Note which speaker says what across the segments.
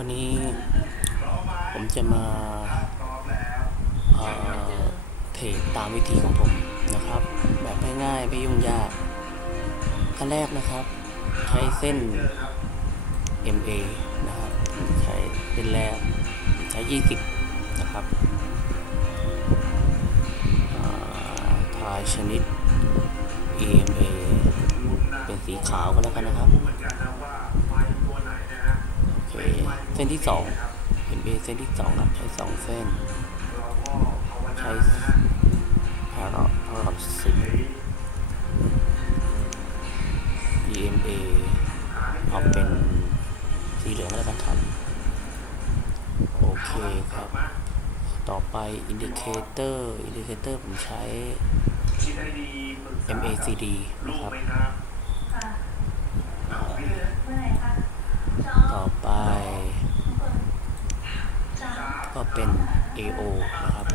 Speaker 1: วันนี้ผมจะมาเทรดตามวิธีของผมนะครับ แบบง่ายๆไม่ยุ่งยากขั้นแรกนะครับ ใช้เส้น MA นะครับ ใช้เป็นแรกใช้ 20 นะครับทายชนิด EMA เป็นสีขาวก็แล้วกันนะครับ โอเค เส้นที่สอง MA เส้นที่สองครับใช้สองเส้น ใช้พาราพาราสิบ EMA เอาเป็นสีเหลืองแล้วกันครับโอเคครับ ต่อไปอินดิเคเตอร์อินดิเคเตอร์ผมใช้ MACD นะครับ ต่อไป ก็ เป็น AO นะครับ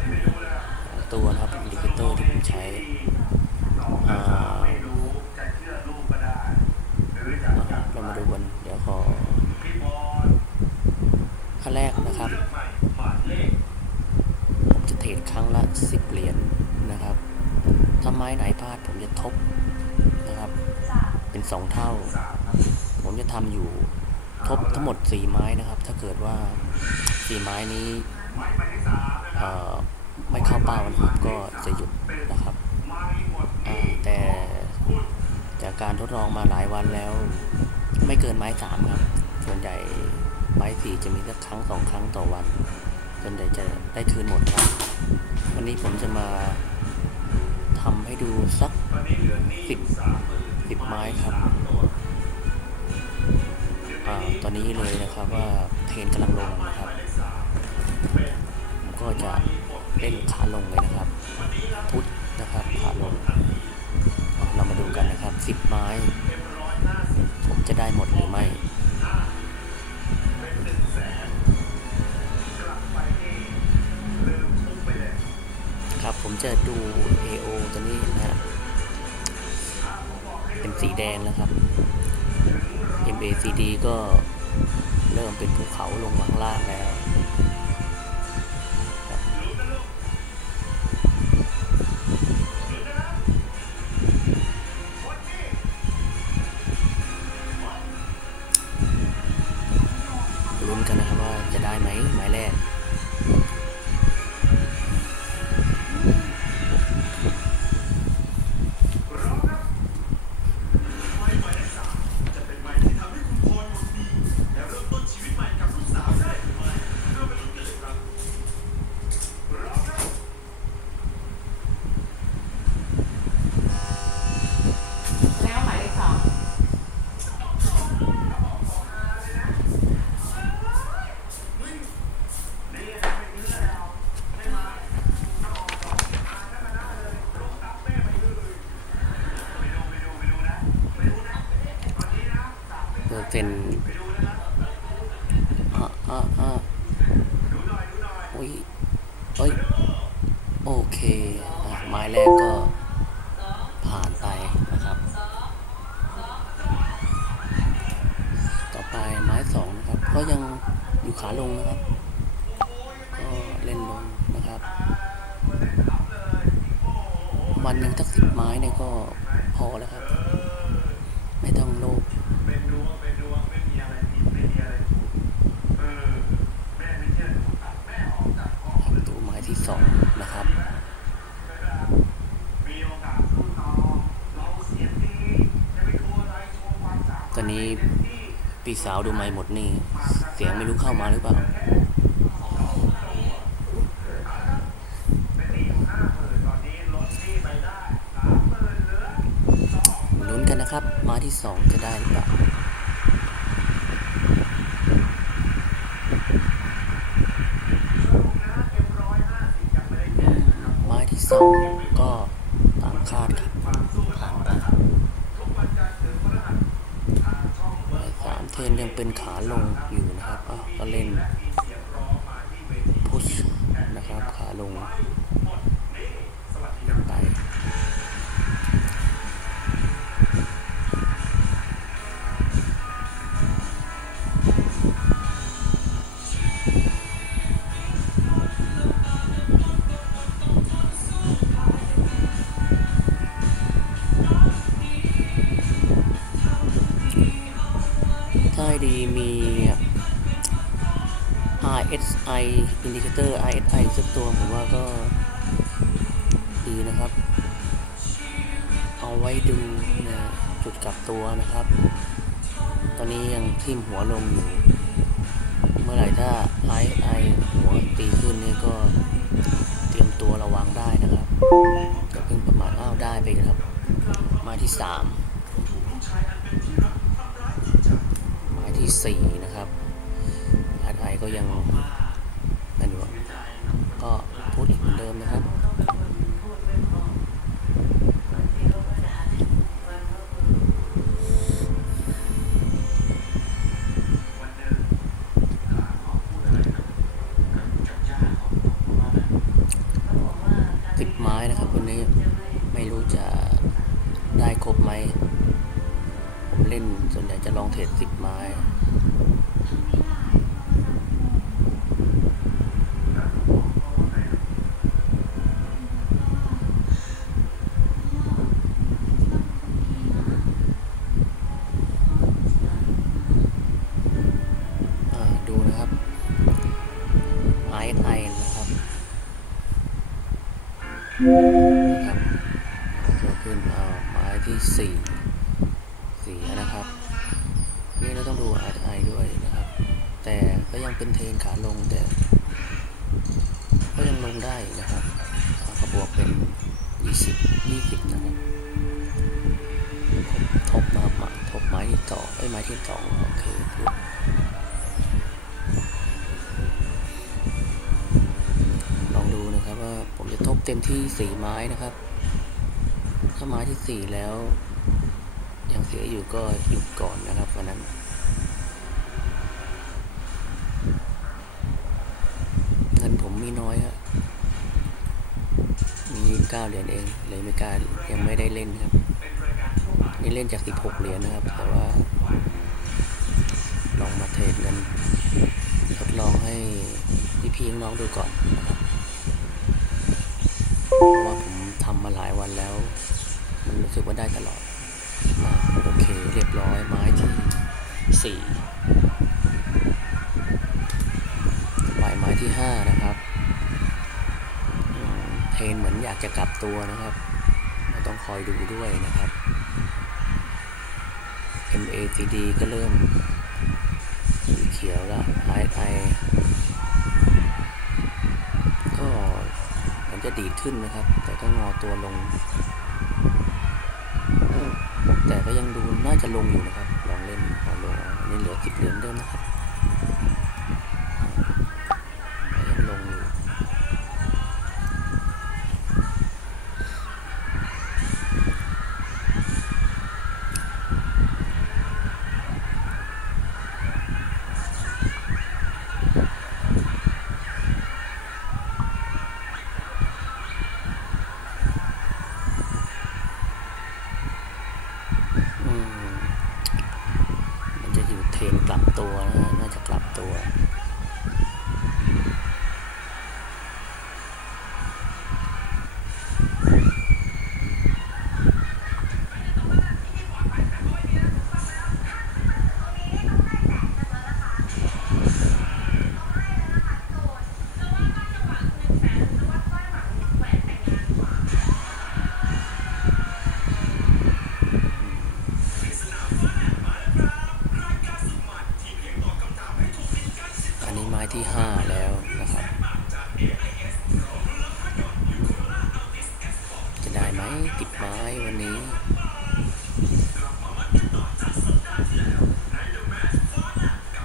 Speaker 1: ตัวนะครับอินดิเคเตอร์ที่ผมใช้อ่าเรามาดูกันเดี๋ยวขอขั้นแรกนะครับ ผมจะเทรดครั้งละ 10 เหรียญนะครับ ถ้าไม้ไหนพลาดผมจะทบนะครับ เป็น 2 เท่า ผมจะทำอยู่ทบทั้งหมด 4 ไม้นะครับ ถ้าเกิดว่า 4 ไม้นี้ ไม่เข้าเป้านะครับก็จะหยุดนะครับแต่จากการทดลองมาหลายวันแล้ว ไม่เกินไม้สามครับส่วนใหญ่ไม้สี่จะมีสักครั้งสองครั้งต่อวันส่วนใหญ่จะได้คืนหมดครับ วันนี้ผมจะมาทำให้ดูสักสิบสิบไม้ครับอตอนนี้เลยนะครับว่าเทนกำลังลงนะครับ ก็จะเล่นขาลงเลยนะครับ พุทธนะครับขาลง เรามาดูกันนะครับสิบไม้ ผมจะได้หมดหรือไม่ครับผมจะดู AO ตัวนี้นะฮะเป็นสีแดงแล้วครับ MACD ก็เริ่มเป็นภูเขาลงมาข้างล่างแล้ว
Speaker 2: อ้
Speaker 1: ยเอ้ย โอเคไม้แรกก็ผ่านไปนะครับ ต่อไปไม้สองนะครับ ก็ยังอยู่ขาลงนะครับ ก็เล่นลงนะครับ วันหนึ่งสักสิบไม้เนี่ยก็พอแล้วครับ ไม่ต้องโลภ ประตูไม้ที่สองนะครับ ตอนนี้ ปีสาวดูไม่หมดนี่ เสียงไม่รู้เข้ามาหรือเปล่าลุ้นกันนะครับ มาที่สองจะได้หรือเปล่า RSI สักตัวผมว่าก็ดีนะครับ เอาไว้ดูนะจุดกลับตัวนะครับ ตอนนี้ยังทิ่มหัวลงอยู่ เมื่อไหร่ถ้า RSI หัวตีขึ้นนี่ก็เตรียมตัวระวังได้นะครับอย่าเพิ่งประมาทอ้าวได้ไปครับ มาที่สามมาที่สี่นะครับไอาไอก็ยัง นะ ไม้นะครับ ถ้าไม้ที่สี่แล้ว ยังเสียอยู่ก็หยุดก่อนนะครับวันนั้นเงินผมมีน้อยอะมีเก้าเหรียญเองเลยไม่กล้ายังไม่ได้เล่นครับนี่เล่นจาก16เหรียญนะครับ แต่ว่า ลองมาเทรดกันทดลองให้พี่ๆน้องดูก่อนนะครับ หลายวันแล้ว มันรู้สึกว่าได้ตลอดนะโอเคเรียบร้อยไม้ที่สี่ปลายไม้ที่ห้านะครับเทนเหมือนอยากจะกลับตัวนะครับเราต้องคอยดูด้วยนะครับ MACD ก็เริ่มสีเขียวแล้ว RSI ก็มัน จะดีดขึ้นนะครับ แต่ก็งอตัวลง แต่ก็ยังดูน่าจะลงอยู่นะครับ ลองเล่นเอลงนนี้เหลือสิบเหรียญเดิมนะครับ นะครับ จะได้ไหมติดไม้วันนี้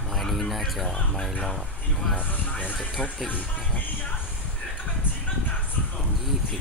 Speaker 1: ไม้นี้น่าจะไม่รอดนะครับเดี๋ยวจะทบไปอีกนะครับยี่สิบ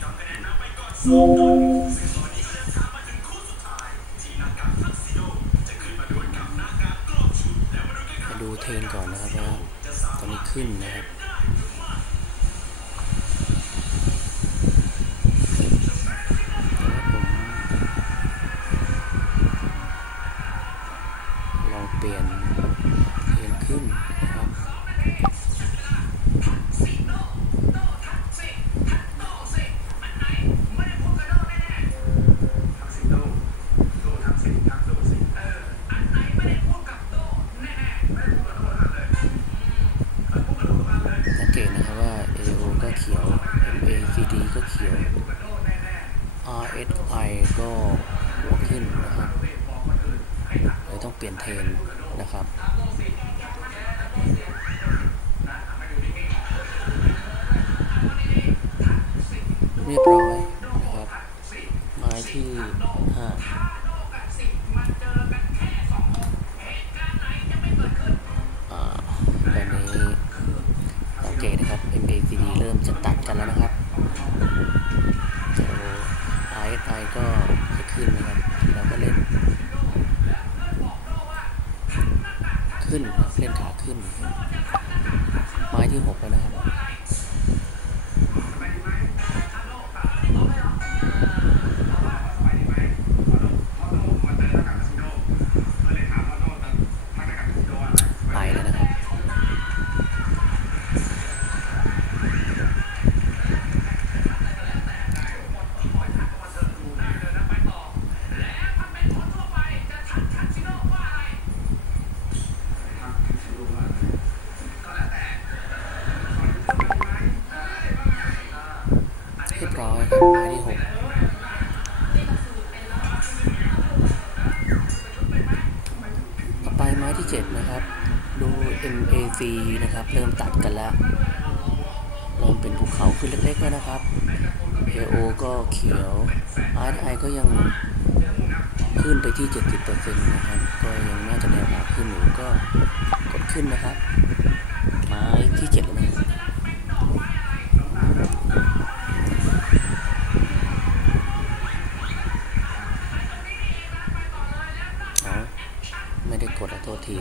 Speaker 1: ไม่ได้กดแล้วโทษที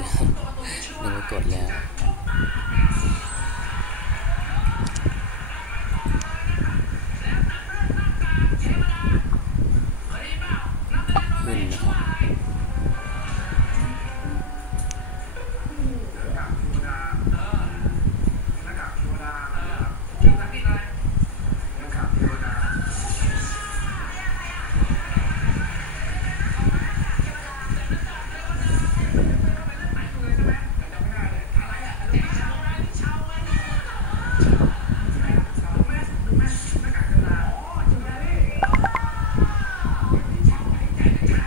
Speaker 1: ไม่ได้กดแล้ว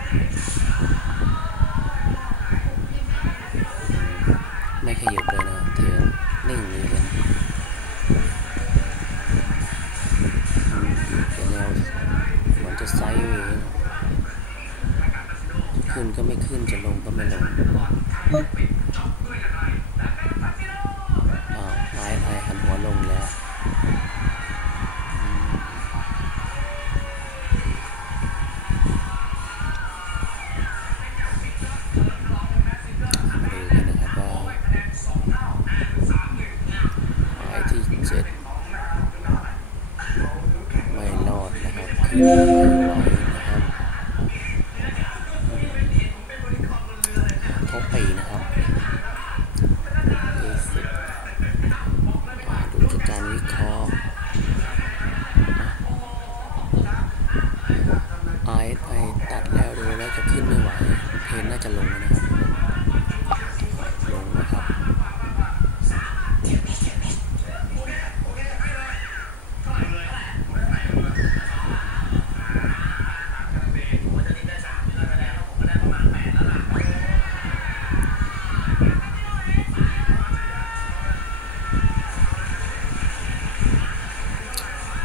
Speaker 1: そう。Yeah.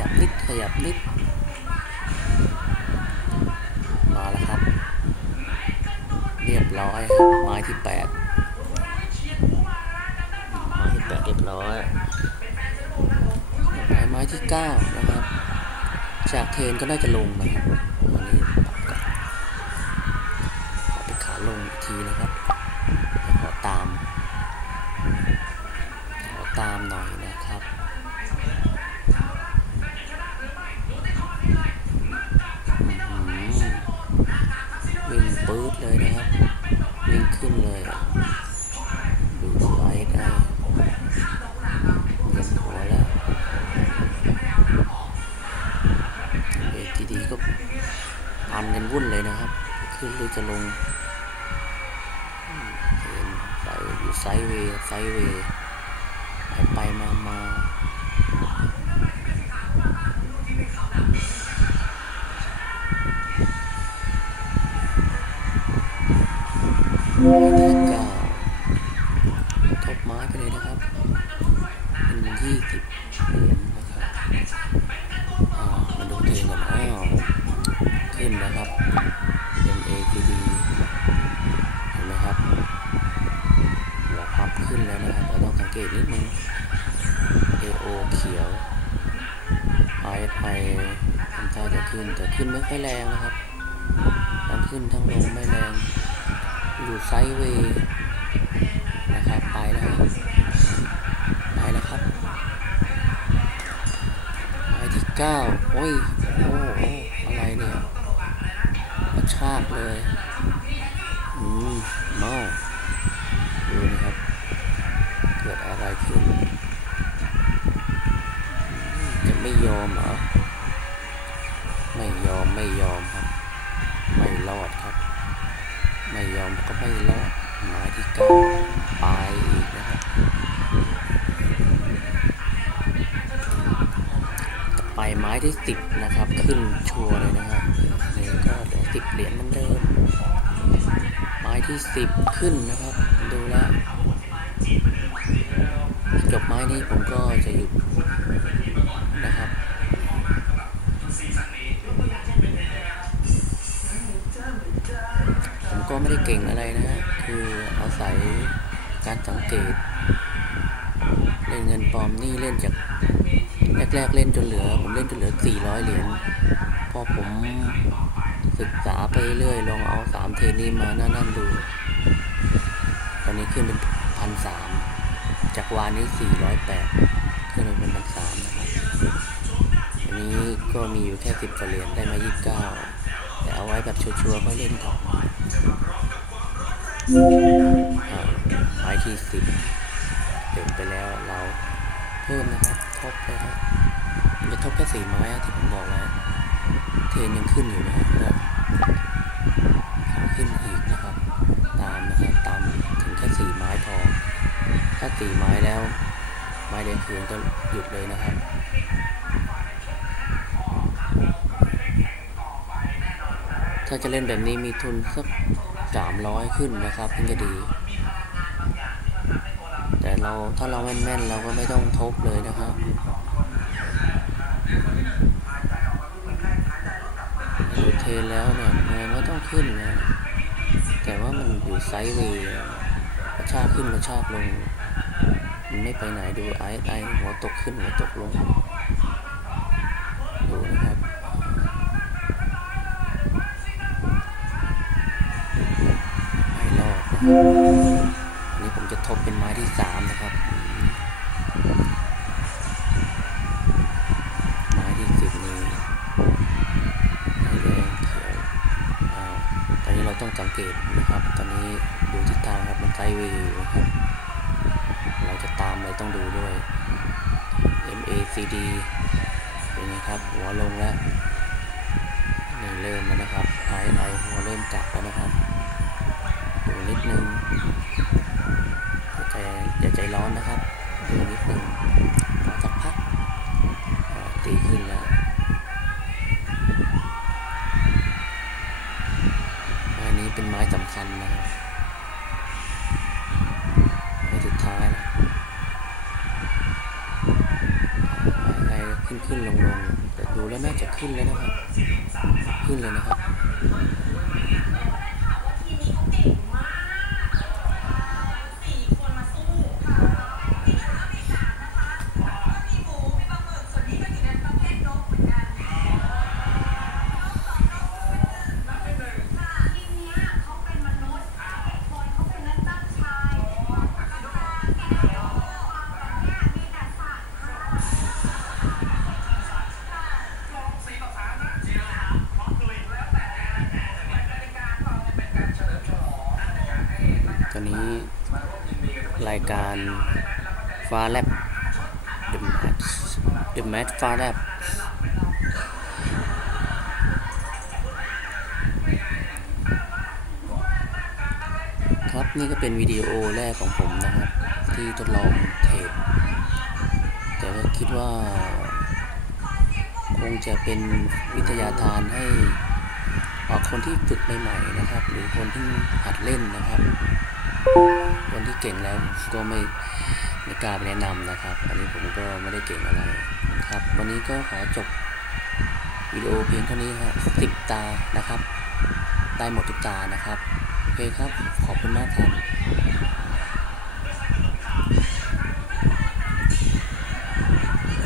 Speaker 1: ยับนิดขยับนิดมาแล้วครับ เรียบร้อยครับไม้ที่แปดไม้ที่แปดเรียบร้อยไปไม้ที่เก้านะครับ จากเทรนก็น่าจะลงนะครับวันนี้ปรับกันขอไปขาลงอีกทีนะครับ ขึ้นหรือจะลงเห็นไซอยู่ไซด์เวย์ไซด์เวย์ AO เขียว ISI ทำท่าจะขึ้นแต่ขึ้นไม่ค่อยแรงนะครับทั้งขึ้นทั้งลงไม่แรง อยู่ไซด์เวย์นะครับไปแล้วครับไปแล้วครับไปที่เก้าโอ้ยโอ้โอ้อะไรเนี่ยกระชากเลย ม้ที่สิบนะครับ ขึ้นชัวร์เลยนะครับนี่ก็เหลือสิบเหรียญเหมือนเดิม ไม้ที่สิบขึ้นนะครับ ดูแล้วจบไม้นี้ผมก็จะหยุดนะครับผมก็ไม่ได้เก่งอะไรนะฮะคืออาศัยการสังเกต เล่นเงินปลอมนี่เล่นจาก แรกๆเล่นจนเหลือ ผมเล่นจนเหลือ 400 เหรียญพอผมศึกษาไปเรื่อยลองเอาสามเทนี้มานั่นนั่นดู ตอนนี้ขึ้นเป็นพันสามจากวานนี้สี่ร้อยแปดขึ้นมาเป็นพันสามนะครับอันนี้ก็มีอยู่แค่สิบเหรียญได้มายี่สิบเก้าแต่เอาไว้แบบชัวร์ๆก็เล่นต่ออ่าไม้ที่สิบเต็มไปแล้วเราเพิ่มนะครับทบไปครับ มันจะทบแค่สี่ไม้ที่ผมบอกแล้วเทนยังขึ้นอยู่นะครับขาขึ้นอีกนะครับ ตามนะครับตามถึงแค่สี่ไม้พอ ถ้าสี่ไม้แล้ว ไม้เดียวคืนก็หยุดเลยนะครับถ้าจะเล่นแบบนี้มีทุนสักสามร้อยขึ้นนะครับถึงจะดี แต่เราถ้าเราแม่นๆเราก็ไม่ต้องทบเลยนะครับ นแล้วเนี่ยมันไม่ต้องขึ้นนะแต่ว่ามันอยู่ไซด์เวย์กระชากขึ้นกระชากลง มันไม่ไปไหนดูไอไอหัวตกขึ้นหัวตกลงดูนะครับไม่รอด อันนี้ผมจะทบเป็นไม้ที่สามนะครับ ไม้ที่สิบนี้ไม้แดงเขียวอ้าว ตอนนี้เราต้องสังเกตนะครับ ตอนนี้ดูทิศทางครับมันไซด์เวอยู่นะครับ เราจะตามเลยต้องดูด้วย M A C D เป็นไงครับ หัวลงแล้วนี่เริ่มแล้วนะครับไอไอหัวเริ่มกลับแล้วนะครับดูนิดนึงอย่าใจอย่าใจร้อนนะครับดูนิดนึง ขึ้นเลยนะครับ ตอนนี้รายการฟ้าแลบ The Match The Match ฟ้าแลบครับนี่ก็เป็นวิดีโอแรกของผมนะครับ ที่ทดลองเทปแต่ว่าคิดว่า คงจะเป็นวิทยาทานให้คนที่ฝึกใหม่ๆนะครับ หรือคนที่หัดเล่นนะครับ คนที่เก่งแล้วก็ไม่ไม่กล้าไปแนะนำนะครับ อันนี้ผมก็ไม่ได้เก่งอะไร ครับ วันนี้ก็ขอจบวิดีโอเพียงเท่านี้ครับสิบตานะครับ ได้หมดทุกตานะครับ โอเคครับ ขอบคุณมากครับ